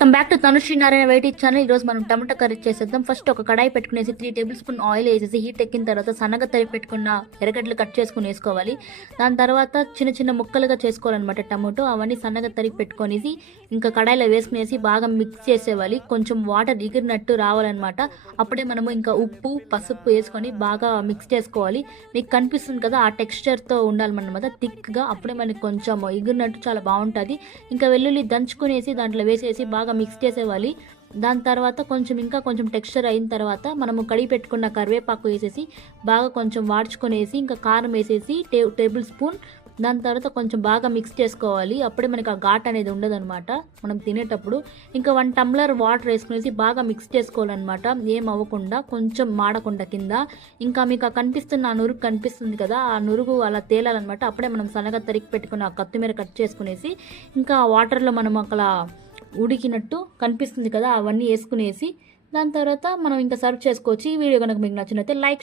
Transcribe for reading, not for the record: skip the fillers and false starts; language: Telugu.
Come back to Tanushree Narayana weighty channel. ఈరోజు మనం టమాటా కర్రీ చేసేద్దాం. ఫస్ట్ ఒక కడాయి పెట్టుకునేసి 3 టేబుల్ స్పూన్ ఆయిల్ వేసేసి హీట్ ఎక్కిన తర్వాత సన్నగా తరిగి పెట్టుకున్న ఎర్రగడ్డలు కట్ చేసుకుని వేసుకోవాలి. దాని తర్వాత చిన్న చిన్న ముక్కలుగా చేసుకోవాలన్నమాట టమాటో. అవన్నీ సన్నగా తరిగి పెట్టుకొనేసి ఇంకా కడాయిలో వేసుకునేసి బాగా మిక్స్ చేసేవాలి. కొంచెం వాటర్ ఎగిరినట్టు రావాలన్నమాట. అప్పుడే మనము ఇంకా ఉప్పు పసుపు వేసుకొని బాగా మిక్స్ చేసుకోవాలి. మీకు కనిపిస్తుంది కదా, ఆ టెక్స్చర్తో ఉండాలన్నమాట థిక్గా. అప్పుడే మనకి కొంచెం ఎగిరినట్టు చాలా బాగుంటుంది. ఇంకా వెల్లుల్లి దంచుకునేసి దాంట్లో వేసేసి బాగా మిక్స్ చేసేవాలి. దాని తర్వాత కొంచెం టెక్స్చర్ అయిన తర్వాత మనము కడిగి పెట్టుకున్న కరివేపాకు వేసేసి బాగా కొంచెం వాడ్చుకొనేసి ఇంకా కారం వేసేసి టేబుల్ స్పూన్. దాని తర్వాత కొంచెం బాగా మిక్స్ చేసుకోవాలి. అప్పుడే మనకి ఆ ఘాట్ అనేది ఉండదన్నమాట మనం తినేటప్పుడు. ఇంకా 1 టంబ్లర్ వాటర్ వేసుకునేసి బాగా మిక్స్ చేసుకోవాలన్నమాట, ఏం అవ్వకుండా, కొంచెం మాడకుండా కింద. ఇంకా మీకు ఆ కనిపిస్తున్న ఆ నురుగు కనిపిస్తుంది కదా, ఆ నురుగు అలా తేలాలన్నమాట. అప్పుడే మనం సన్నగా తరిగి పెట్టుకున్న కొత్తిమీర కట్ చేసుకునేసి ఇంకా వాటర్లో మనం అలా ఉడికినట్టు కనిపిస్తుంది కదా, అవన్నీ వేసుకునేసి దాని తర్వాత మనం ఇంకా సర్వ్ చేసుకోవచ్చు. ఈ వీడియో కనుక మీకు నచ్చినట్లయితే లైక్